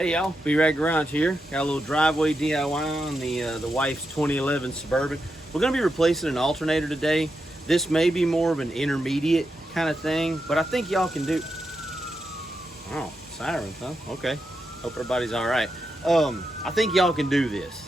Hey y'all, B-rad Garage here. Got a little driveway DIY on the wife's 2011 Suburban. We're going to be replacing an alternator today. This may be more of an intermediate kind of thing, but I think y'all can do... Oh, sirens, huh? Okay. Hope everybody's all right. I think y'all can do this.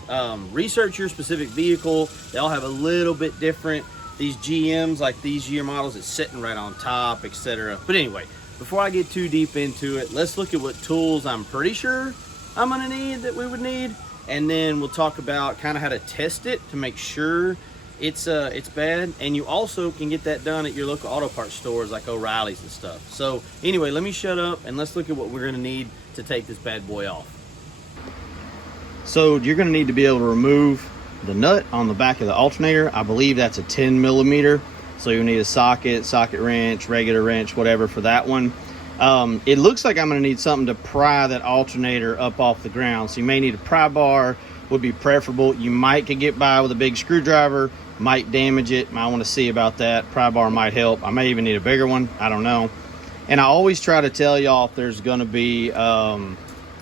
Research your specific vehicle. They all have a little bit different. These GMs, like these year models, it's sitting right on top, etc. But anyway, before I get too deep into it, let's look at what tools I'm pretty sure I'm gonna need, that we would need, and then we'll talk about kind of how to test it to make sure it's bad. And you also can get that done at your local auto parts stores like O'Reilly's and stuff. So anyway, let me shut up and let's look at what we're gonna need to take this bad boy off. So you're gonna need to be able to remove the nut on the back of the alternator. I believe that's a 10 millimeter. So you'll need a socket wrench, regular wrench, whatever for that one. It looks like I'm gonna need something to pry that alternator up off the ground. So you may need a pry bar, would be preferable. You might could get by with a big screwdriver, might damage it. Might wanna see about that. Pry bar might help. I may even need a bigger one, I don't know. And I always try to tell y'all if there's gonna be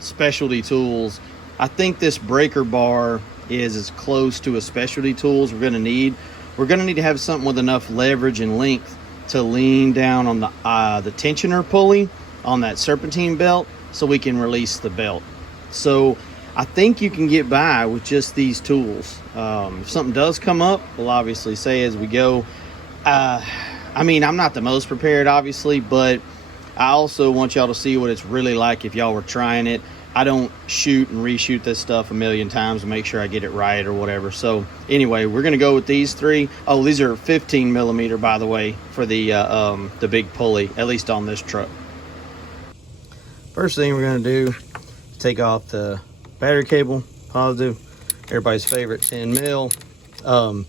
specialty tools. I think this breaker bar is as close to a specialty tool as we're gonna need. We're gonna need to have something with enough leverage and length to lean down on the tensioner pulley on that serpentine belt so we can release the belt. So I think you can get by with just these tools. If something does come up, we'll obviously say as we go. I mean, I'm not the most prepared, obviously, but I also want y'all to see what it's really like if y'all were trying it. I don't shoot and reshoot this stuff a million times to make sure I get it right or whatever. So anyway, we're gonna go with these three. Oh, these are 15 millimeter, by the way, for the big pulley, at least on this truck. First thing we're gonna do is take off the battery cable, positive, everybody's favorite 10 mil. I'll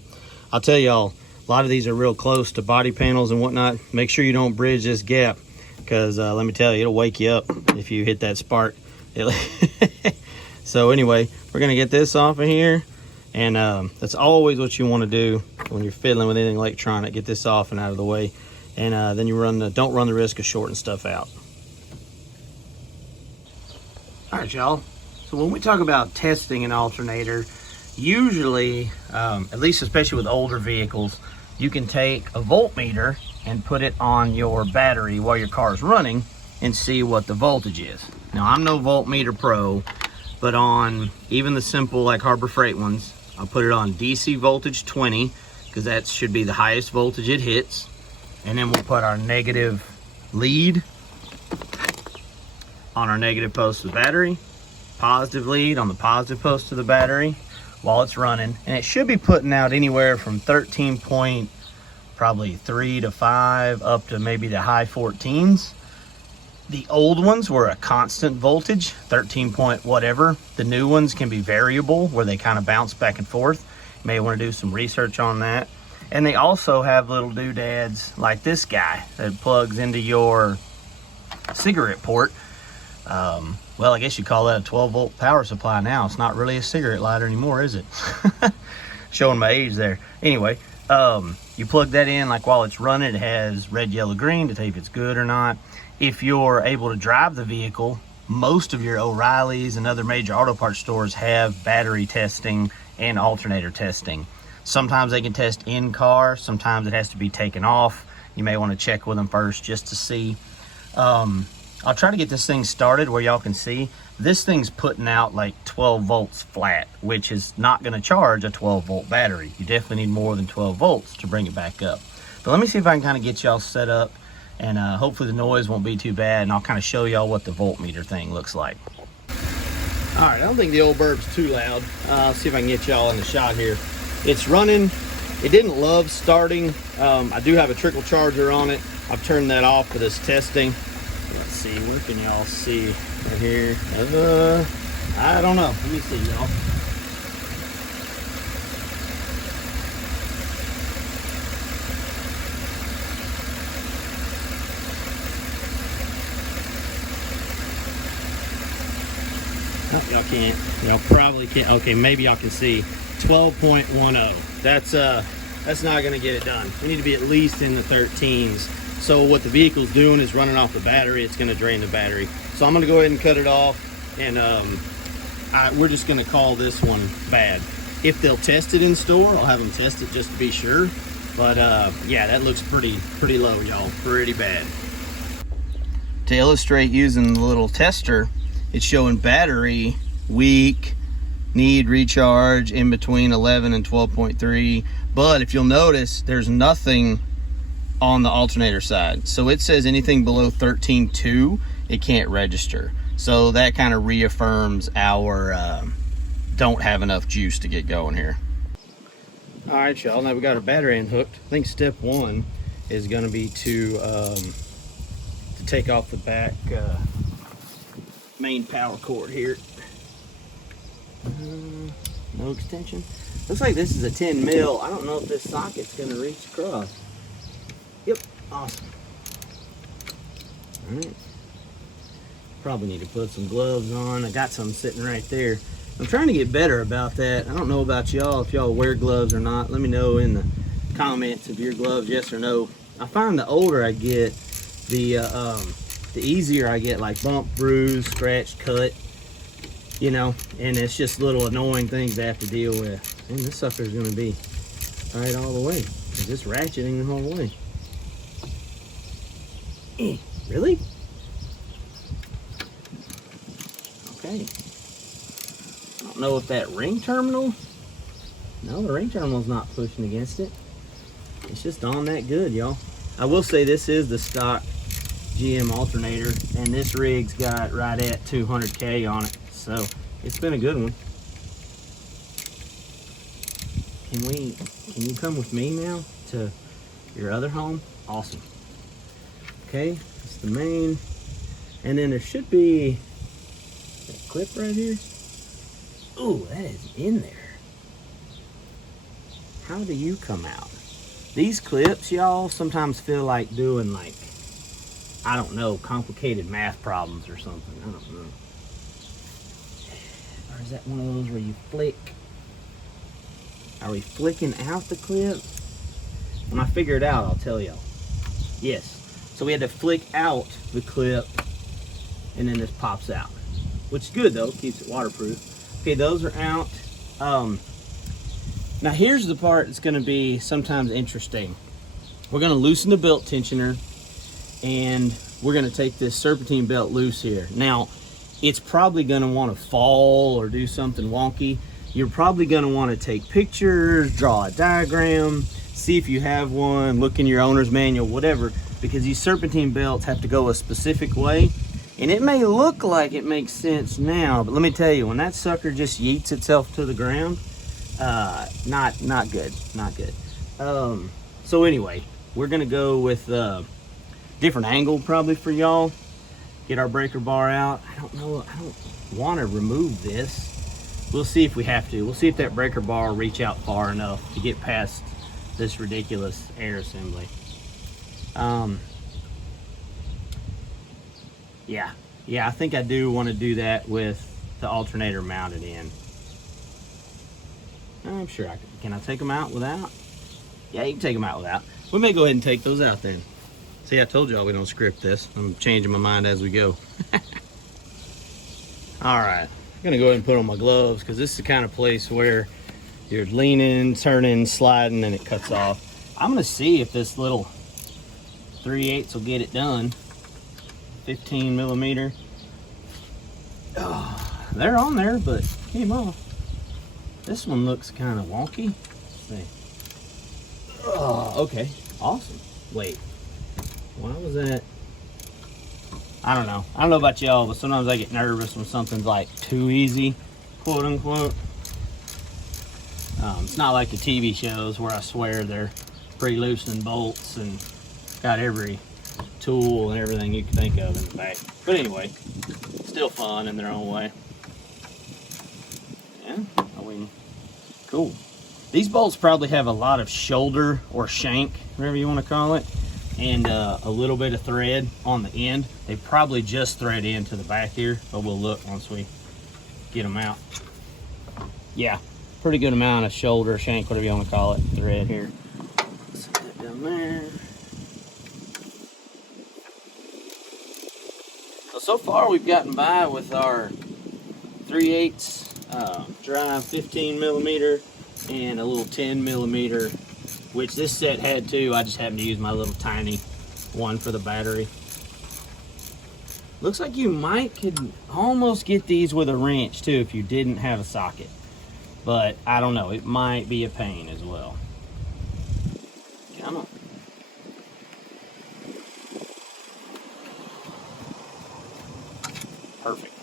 tell y'all, a lot of these are real close to body panels and whatnot. Make sure you don't bridge this gap, because let me tell you, it'll wake you up if you hit that spark. So anyway, we're gonna get this off of here, and that's always what you want to do when you're fiddling with anything electronic. Get this off and out of the way, and then you don't run the risk of shorting stuff out. All right, y'all, so when we talk about testing an alternator, usually at least especially with older vehicles, you can take a voltmeter and put it on your battery while your car is running and see what the voltage is. Now, I'm no voltmeter pro, but on even the simple like Harbor Freight ones, I'll put it on DC voltage 20, because that should be the highest voltage it hits. And then we'll put our negative lead on our negative post of the battery, positive lead on the positive post of the battery while it's running. And it should be putting out anywhere from 13.3 to 5 up to maybe the high 14s. The old ones were a constant voltage, 13 point whatever. The new ones can be variable, where they kind of bounce back and forth. You may want to do some research on that. And they also have little doodads like this guy that plugs into your cigarette port. Well, I guess you call that a 12 volt power supply now. It's not really a cigarette lighter anymore, is it? Showing my age there. Anyway, you plug that in like while it's running. It has red, yellow, green to tell you if it's good or not. If you're able to drive the vehicle, most of your O'Reilly's and other major auto parts stores have battery testing and alternator testing. Sometimes they can test in car, sometimes it has to be taken off. You may want to check with them first just to see. I'll try to get this thing started where y'all can see. This thing's putting out like 12 volts flat, which is not going to charge a 12 volt battery. You definitely need more than 12 volts to bring it back up. But let me see if I can kind of get y'all set up, and hopefully the noise won't be too bad, and I'll kind of show y'all what the voltmeter thing looks like. All right, I don't think the old burb's too loud. I'll see if I can get y'all in the shot here. It's running. It didn't love starting. I do have a trickle charger on it. I've turned that off for this testing. Let's see, where can y'all see right here? I don't know. Let me see, y'all. Oh, y'all can't. Y'all probably can't. Okay, maybe y'all can see 12.10. That's not going to get it done. We need to be at least in the 13s. So what the vehicle's doing is running off the battery. It's going to drain the battery. So I'm going to go ahead and cut it off. And we're just gonna call this one bad. If they'll test it in store, I'll have them test it just to be sure. But yeah, that looks pretty low, y'all. Pretty bad. To illustrate using the little tester, it's showing battery weak, need recharge in between 11 and 12.3. But if you'll notice, there's nothing on the alternator side. So it says anything below 13.2, it can't register. So that kind of reaffirms our don't have enough juice to get going here. All right, y'all, now we got our battery unhooked. I think step one is gonna be to take off the back main power cord here. No extension. Looks like this is a 10 mil. I don't know if this socket's gonna reach across. Yep, awesome. All right. Probably need to put some gloves on. I got some sitting right there. I'm trying to get better about that. I don't know about y'all, if y'all wear gloves or not. Let me know in the comments if your gloves, yes or no. I find the older I get, the easier I get, like bump, bruise, scratch, cut, you know, and it's just little annoying things I have to deal with. And this sucker's gonna be right all the way. It's just ratcheting the whole way. Really? Okay. I don't know if that ring terminal, no, the ring terminal's not pushing against it. It's just on that good, y'all. I will say this is the stock GM alternator, and this rig's got right at 200K on it, so it's been a good one. Can you come with me now to your other home? Awesome. Okay, that's the main, and then there should be a clip right here. Ooh, that is in there. How do you come out? These clips, y'all, sometimes feel like doing, like, I don't know, complicated math problems or something. I don't know. Or is that one of those where you flick? Are we flicking out the clip? When I figure it out, I'll tell y'all. Yes. So we had to flick out the clip, and then this pops out. Which is good, though. Keeps it waterproof. Okay, those are out. Now here's the part that's gonna be sometimes interesting. We're gonna loosen the belt tensioner, and we're gonna take this serpentine belt loose here. Now, it's probably gonna wanna fall or do something wonky. You're probably gonna wanna take pictures, draw a diagram, see if you have one, look in your owner's manual, whatever, because these serpentine belts have to go a specific way. And it may look like it makes sense now, but let me tell you, when that sucker just yeets itself to the ground, not good, not good. So anyway, we're gonna go with a different angle probably for y'all. Get our breaker bar out. I don't know, I don't want to remove this. We'll see if we have to. We'll see if that breaker bar will reach out far enough to get past this ridiculous air assembly. Yeah, I think I do want to do that with the alternator mounted in. I'm sure I can I take them out without? Yeah, you can take them out without. We may go ahead and take those out then. See, I told y'all we don't script this. I'm changing my mind as we go. All right, I'm gonna go ahead and put on my gloves because this is the kind of place where you're leaning, turning, sliding, and it cuts off. I'm gonna see if this little 3/8 will get it done. 15 millimeter. Oh, they're on there, but came off. This one looks kind of wonky. Let's see. Oh, okay, awesome. Wait, why was that? I don't know. I don't know about y'all, but sometimes I get nervous when something's like too easy, quote unquote. It's not like the TV shows where I swear they're pre-loosening bolts and got every tool and everything you can think of in the back. But anyway, still fun in their own way. Yeah, I mean, cool. These bolts probably have a lot of shoulder or shank, whatever you want to call it, and a little bit of thread on the end. They probably just thread into the back here, but we'll look once we get them out. Yeah, pretty good amount of shoulder, shank, whatever you want to call it, thread here. Set that down there. So far we've gotten by with our 3/8 drive 15 millimeter and a little 10 millimeter, which this set had too. I just happened to use my little tiny one for the battery. Looks like you could almost get these with a wrench too if you didn't have a socket, but I don't know, it might be a pain as well. Come on. Perfect.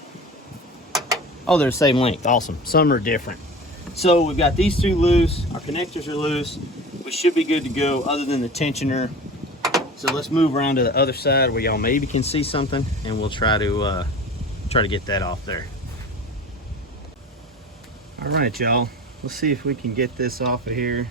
Oh, they're the same length. Awesome. Some are different. So we've got these two loose. Our connectors are loose. We should be good to go other than the tensioner. So let's move around to the other side where y'all maybe can see something, and we'll try to get that off there. All right, y'all. Let's see if we can get this off of here.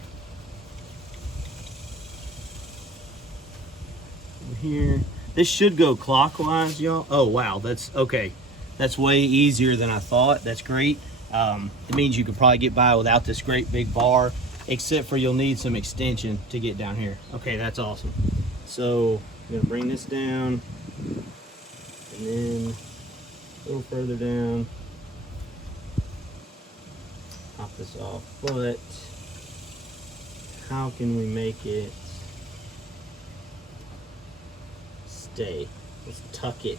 Here. This should go clockwise, y'all. Oh, wow. That's okay. That's way easier than I thought. That's great. It means you could probably get by without this great big bar, except for you'll need some extension to get down here. Okay, that's awesome. So I'm gonna bring this down, and then a little further down. Pop this off, but how can we make it stay? Let's tuck it.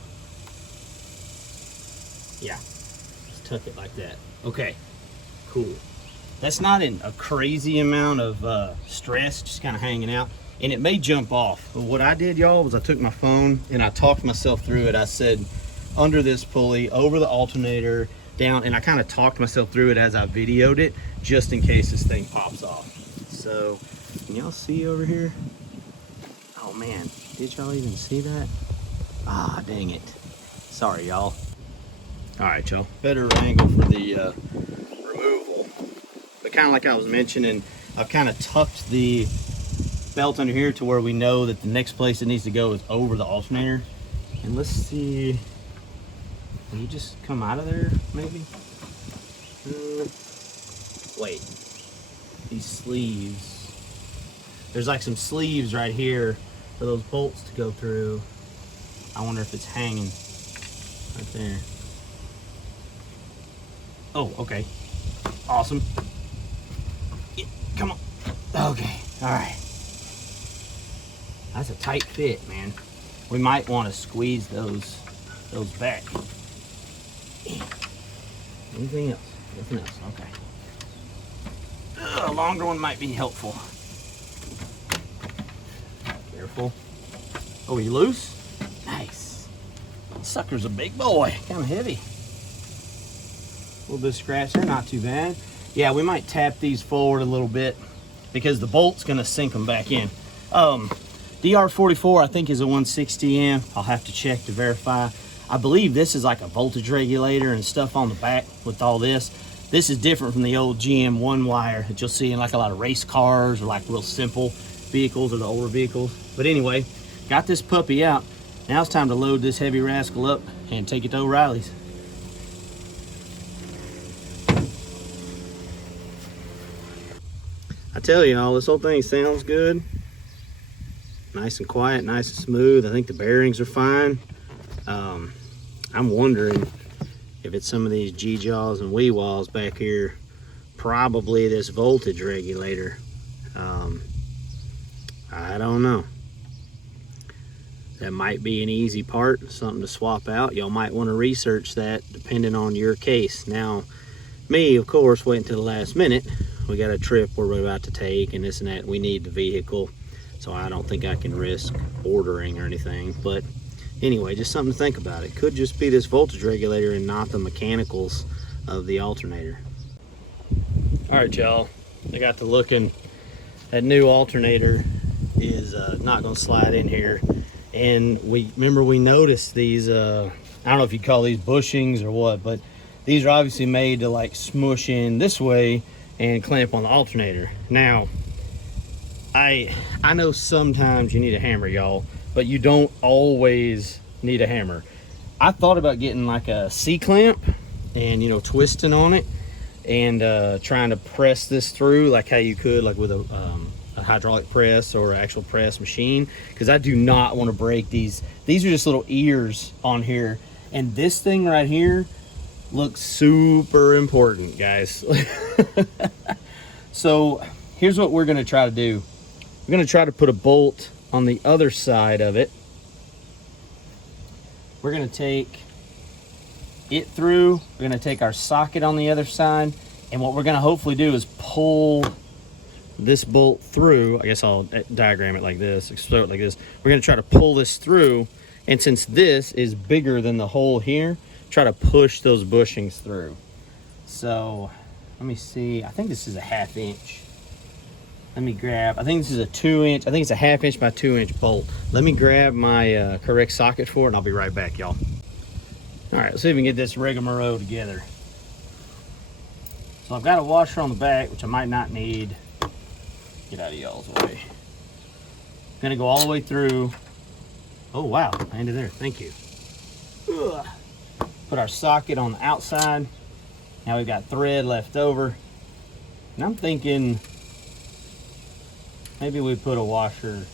Yeah, let's tuck it like that. Okay, cool. That's not in a crazy amount of stress, just kind of hanging out. And it may jump off. But what I did, y'all, was I took my phone and I talked myself through it. I said, under this pulley, over the alternator, down, and I kind of talked myself through it as I videoed it, just in case this thing pops off. So, can y'all see over here? Oh man, did y'all even see that? Ah, dang it. Sorry, y'all. All right, y'all, better angle for the removal. But kind of like I was mentioning, I've kind of tucked the belt under here to where we know that the next place it needs to go is over the alternator. And let's see, can you just come out of there maybe? Wait, these sleeves, there's like some sleeves right here for those bolts to go through. I wonder if it's hanging right there. Oh, okay, awesome. Yeah, come on. Okay, all right. That's a tight fit, man. We might want to squeeze those back. Anything else? Nothing else. Okay. A longer one might be helpful. Careful. Oh, you loose? Nice. Sucker's a big boy. Kind of heavy. A little bit of scratch there, not too bad. Yeah, we might tap these forward a little bit because the bolt's gonna sink them back in. DR44, I think, is a 160 amp. I'll have to check to verify. I believe this is like a voltage regulator and stuff on the back with all this. This is different from the old GM one wire that you'll see in like a lot of race cars or like real simple vehicles or the older vehicles. But anyway, got this puppy out. Now it's time to load this heavy rascal up and take it to O'Reilly's. I tell y'all, this whole thing sounds good. Nice and quiet, nice and smooth. I think the bearings are fine. I'm wondering if it's some of these G-jaws and wee-walls back here. Probably this voltage regulator. I don't know. That might be an easy part, something to swap out. Y'all might want to research that depending on your case. Now, me, of course, wait until the last minute. We got a trip we're about to take and this and that. We need the vehicle. So I don't think I can risk ordering or anything. But anyway, just something to think about. It could just be this voltage regulator and not the mechanicals of the alternator. All right, y'all. I got to looking. That new alternator is not going to slide in here. And we noticed these, I don't know if you call these bushings or what, but these are obviously made to like smush in this way and clamp on the alternator. Now, I know sometimes you need a hammer, y'all, but you don't always need a hammer. I thought about getting like a C-clamp and, you know, twisting on it and trying to press this through like how you could like with a hydraulic press or an actual press machine, because I do not want to break these. These are just little ears on here, and this thing right here looks super important, guys. So here's what we're gonna try to do. We're gonna try to put a bolt on the other side of it. We're gonna take it through, we're gonna take our socket on the other side, and what we're gonna hopefully do is pull this bolt through. I guess I'll diagram it like this, explode it like this. We're gonna try to pull this through, and since this is bigger than the hole here, try to push those bushings through. So let me see, I think this is a 1/2 inch. Let me grab, I think this is a 2 inch, I think it's a 1/2 inch by 2 inch bolt. Let me grab my correct socket for it, and I'll be right back, y'all. All right, let's see if we can get this rigmarole together. So I've got a washer on the back, which I might not need. Get out of y'all's way. I'm gonna go all the way through. Oh wow, I ended there, thank you. Ugh. Put our socket on the outside. Now we've got thread left over. And I'm thinking maybe we put a washer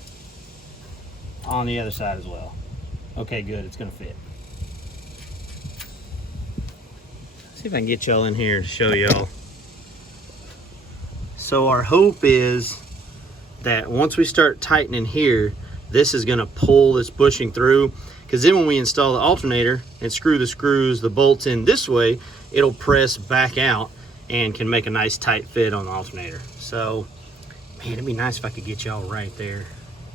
on the other side as well. Okay, good, it's gonna fit. See if I can get y'all in here to show y'all. So our hope is that once we start tightening here, this is gonna pull this bushing through, because then when we install the alternator and screw the screws, the bolts in this way, it'll press back out and can make a nice tight fit on the alternator. So, man, it'd be nice if I could get y'all right there.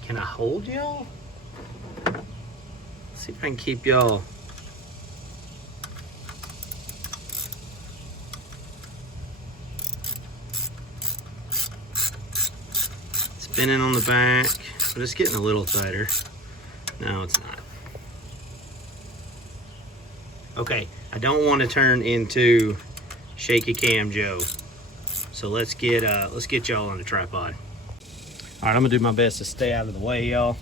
Can I hold y'all? See if I can keep y'all. Spinning on the back, but it's getting a little tighter. No, it's not. Okay, I don't want to turn into Shaky Cam Joe. So let's get y'all on the tripod. All right, I'm gonna do my best to stay out of the way, y'all.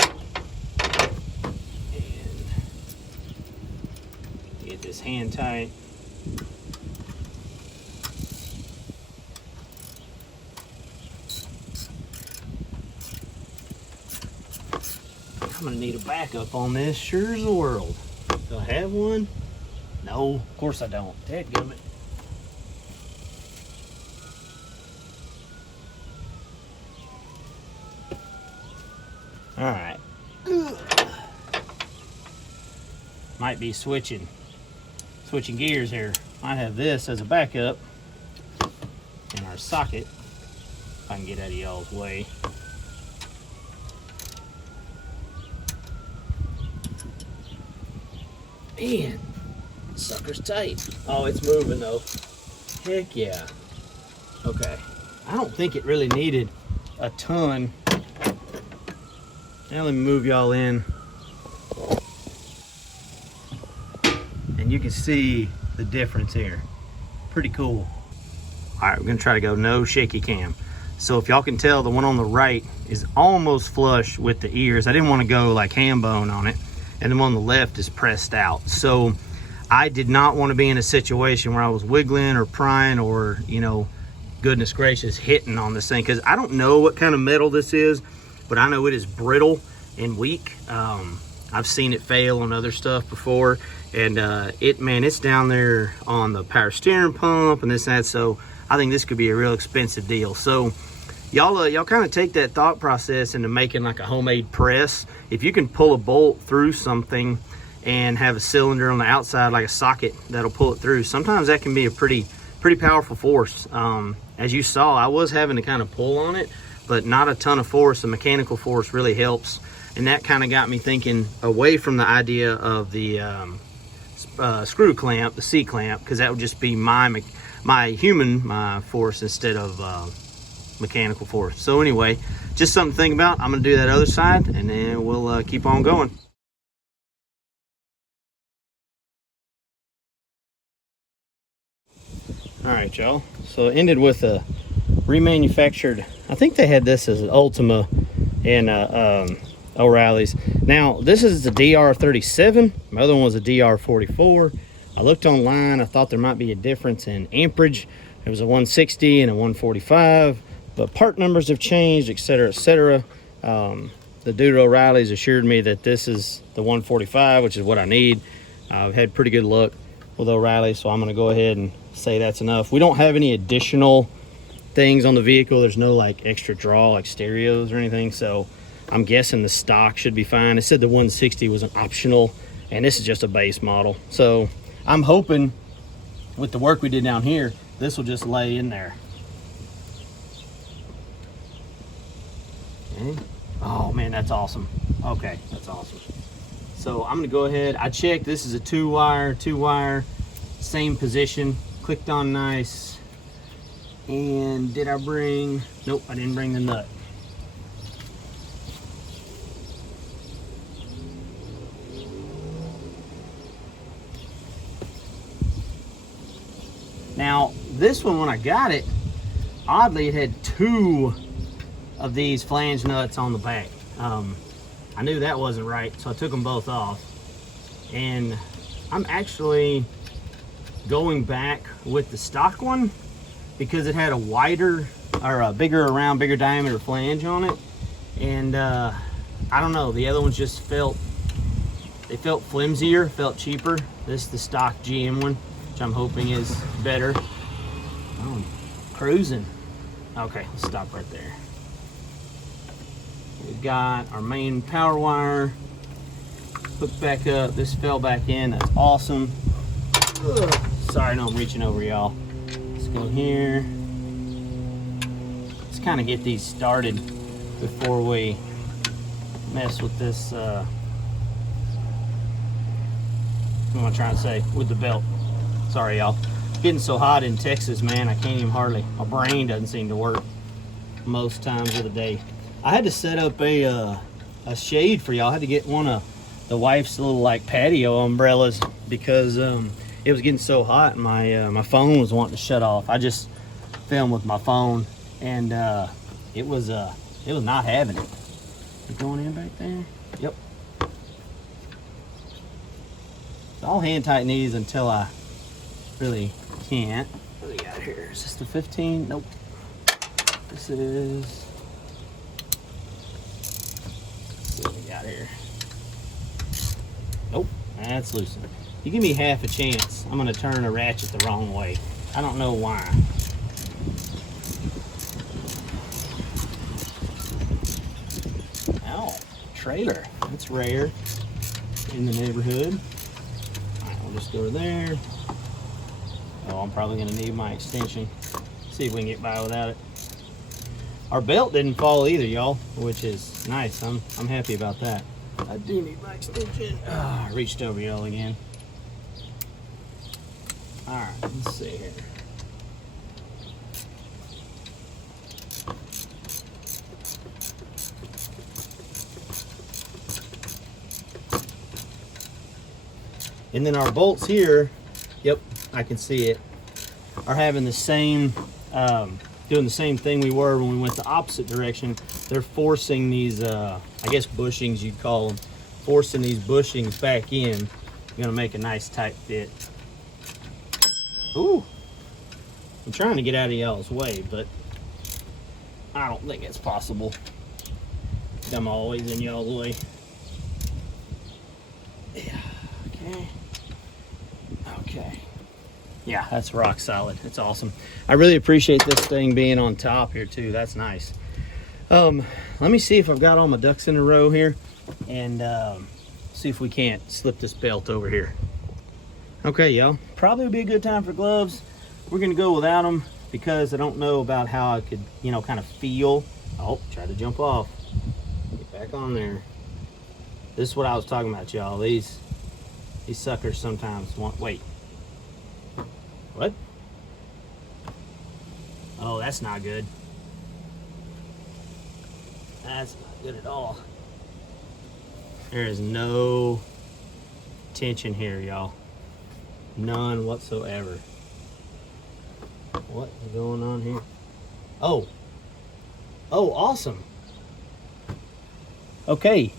And get this hand tight. I'm gonna need a backup on this, sure as the world. Do I have one? No, of course I don't. Dadgummit. All right. Might be switching gears here. Might have this as a backup in our socket. If I can get out of y'all's way. Man, sucker's tight. Oh, it's moving though. Heck yeah. Okay. I don't think it really needed a ton. Now let me move y'all in. And you can see the difference here. Pretty cool. All right, we're gonna try to go no shaky cam. So if y'all can tell, the one on the right is almost flush with the ears. I didn't want to go like ham bone on it. And the one on the left is pressed out. So I did not want to be in a situation where I was wiggling or prying or, you know, goodness gracious, hitting on this thing, because I don't know what kind of metal this is, but I know it is brittle and weak. I've seen it fail on other stuff before, and it's down there on the power steering pump and this and that. So I think this could be a real expensive deal. So y'all kind of take that thought process into making like a homemade press. If you can pull a bolt through something and have a cylinder on the outside, like a socket that'll pull it through, sometimes that can be a pretty powerful force. As you saw, I was having to kind of pull on it, but not a ton of force. The mechanical force really helps, and that kind of got me thinking away from the idea of the screw clamp, the C clamp, because that would just be my human force instead of mechanical force. So anyway, just something to think about. I'm gonna do that other side, and then we'll keep on going. All right, y'all. So it ended with a remanufactured, I think they had this as an Ultima in O'Reilly's. Now, this is the DR37. My other one was a DR44. I looked online. I thought there might be a difference in amperage. There was a 160 and a 145, but part numbers have changed, etc., etc. The dude at O'Reilly's assured me that this is the 145, which is what I need. I've had pretty good luck with O'Reilly, so I'm going to go ahead and say that's enough. We don't have any additional things on the vehicle. There's no like extra draw like stereos or anything, so I'm guessing the stock should be fine. It said the 160 was an optional, and this is just a base model. So I'm hoping with the work we did down here, this will just lay in there. Okay. Oh man, that's awesome. Okay, that's awesome. So I'm gonna go ahead, I checked, this is a two wire, same position, clicked on nice. And did I bring, nope, I didn't bring the nut. Now, this one, when I got it, oddly, it had two of these flange nuts on the back. I knew that wasn't right, so I took them both off. And I'm actually going back with the stock one because it had a wider, or a bigger diameter flange on it. And I don't know, the other ones just felt flimsier, felt cheaper. This is the stock GM one, which I'm hoping is better. Oh, cruising. Okay, let's stop right there. We've got our main power wire hooked back up. This fell back in. That's awesome. Ugh. Sorry, no, I'm reaching over, y'all. Let's go here. Let's kind of get these started before we mess with this. What am I trying to say? With the belt. Sorry, y'all. Getting so hot in Texas, man, I can't even hardly, my brain doesn't seem to work most times of the day. I had to set up a shade for y'all. I had to get one of the wife's little like patio umbrellas because it was getting so hot and my phone was wanting to shut off. I just filmed with my phone and it was not having it. You going in back there? Yep. So I'll hand tighten these until I really can't. What do we got here? Is this the 15? Nope. This is. Let's see what we got here. Nope, that's loosened. You give me half a chance, I'm gonna turn a ratchet the wrong way. I don't know why. Oh, trailer. That's rare in the neighborhood. All right, we'll just go there. Oh, I'm probably gonna need my extension. See if we can get by without it. Our belt didn't fall either, y'all, which is nice. I'm happy about that. I do need my extension. I reached over y'all again. All right, let's see here. And then our bolts here, yep, I can see it, are having the same, doing the same thing we were when we went the opposite direction. They're forcing these, I guess bushings you'd call them, forcing these bushings back in. Gonna make a nice tight fit. Ooh, I'm trying to get out of y'all's way, but I don't think it's possible. I'm always in y'all's way. Yeah, okay. Okay. Yeah, that's rock solid. It's awesome. I really appreciate this thing being on top here too. That's nice. Let me see if I've got all my ducks in a row here and see if we can't slip this belt over here. Okay, y'all. Probably would be a good time for gloves. We're gonna go without them because I don't know about how I could, you know, kind of feel. Oh, try to jump off. Get back on there. This is what I was talking about, y'all. These suckers sometimes want, wait. What? Oh, that's not good. That's not good at all. There is no tension here, y'all. None whatsoever. What is going on here? Oh. Oh, awesome. Okay.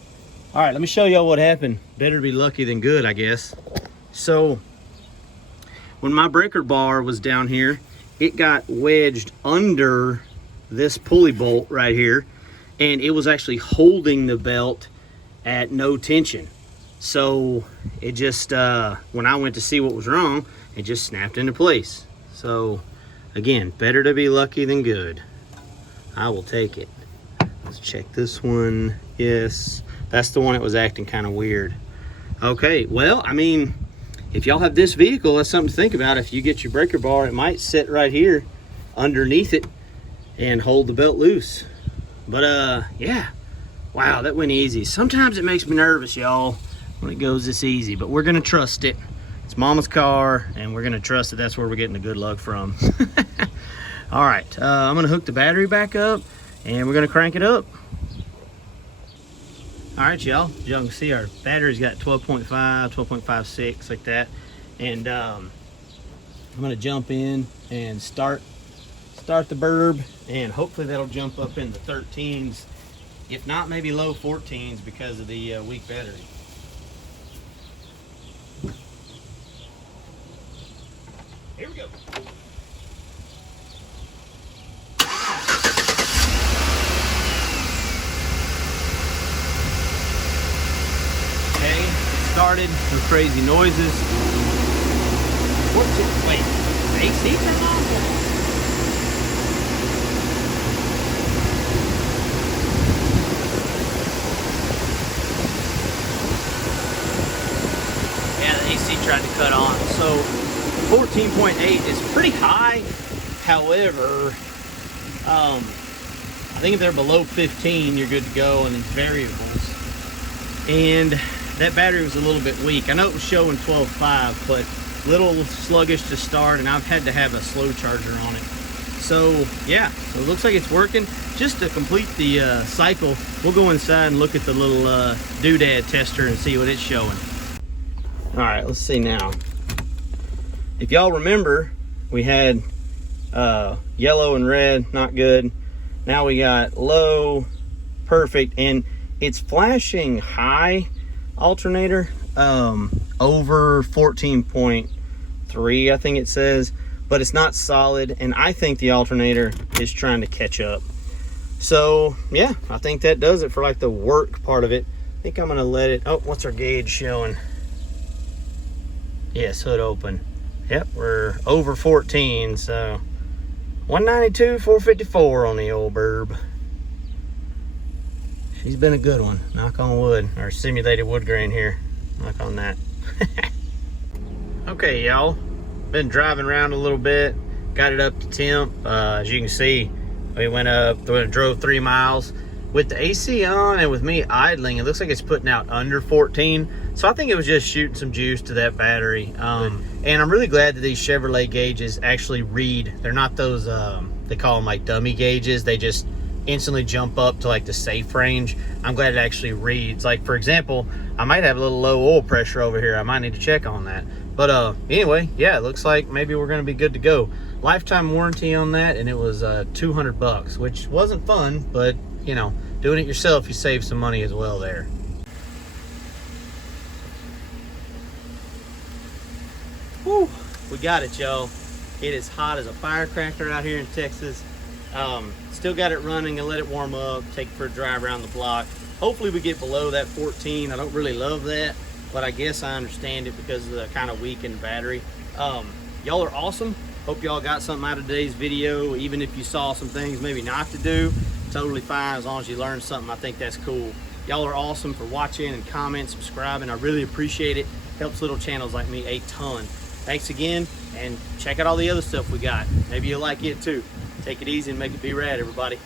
All right, let me show y'all what happened. Better be lucky than good, I guess. So, when my breaker bar was down here, it got wedged under this pulley bolt right here, and it was actually holding the belt at no tension. So it just, when I went to see what was wrong, it just snapped into place. So again, better to be lucky than good. I will take it. Let's check this one. Yes, that's the one that was acting kind of weird. Okay, well, I mean, if y'all have this vehicle, that's something to think about. If you get your breaker bar, it might sit right here underneath it and hold the belt loose. But yeah, wow, that went easy. Sometimes it makes me nervous, y'all, when it goes this easy, but we're gonna trust it. It's Mama's car, and we're gonna trust that that's where we're getting the good luck from. All right, I'm gonna hook the battery back up, and we're gonna crank it up. All right, y'all, as y'all can see, our battery's got 12.5, 12.56, like that. And I'm gonna jump in and start the burb, and hopefully that'll jump up in the 13s. If not, maybe low 14s because of the weak battery. Here we go. Okay, it started with crazy noises. What's it? Wait, the AC turned on? AC tried to cut on. So 14.8 is pretty high. However, I think if they're below 15, you're good to go in these variables. And that battery was a little bit weak. I know it was showing 12.5, but a little sluggish to start, and I've had to have a slow charger on it. So yeah, so it looks like it's working. Just to complete the cycle, we'll go inside and look at the little doodad tester and see what it's showing. All right, let's see now. If y'all remember, we had yellow and red, not good. Now we got low, perfect, and it's flashing high alternator, over 14.3, I think it says, but it's not solid, and I think the alternator is trying to catch up. So yeah, I think that does it for like the work part of it. I think I'm gonna let it, oh, what's our gauge showing? Yes, hood open. Yep, we're over 14, so 192, 454 on the old burb. She's been a good one, knock on wood, or simulated wood grain here, knock on that. Okay, y'all, been driving around a little bit, got it up to temp. As you can see, we drove 3 miles. With the AC on and with me idling, it looks like it's putting out under 14. So I think it was just shooting some juice to that battery. And I'm really glad that these Chevrolet gauges actually read. They're not those, they call them like dummy gauges. They just instantly jump up to like the safe range. I'm glad it actually reads. Like for example, I might have a little low oil pressure over here. I might need to check on that. But anyway, yeah, it looks like maybe we're gonna be good to go. Lifetime warranty on that, and it was $200, which wasn't fun, but you know, doing it yourself, you save some money as well there. Whew, we got it, y'all. It is hot as a firecracker out here in Texas. Still got it running and let it warm up, take it for a drive around the block. Hopefully we get below that 14. I don't really love that, but I guess I understand it because of the kind of weakened battery. Y'all are awesome. Hope y'all got something out of today's video. Even if you saw some things maybe not to do, totally fine, as long as you learned something. I think that's cool. Y'all are awesome for watching and commenting, subscribing. I really appreciate it. Helps little channels like me a ton. Thanks again, and check out all the other stuff we got. Maybe you'll like it too. Take it easy and make it be rad, everybody.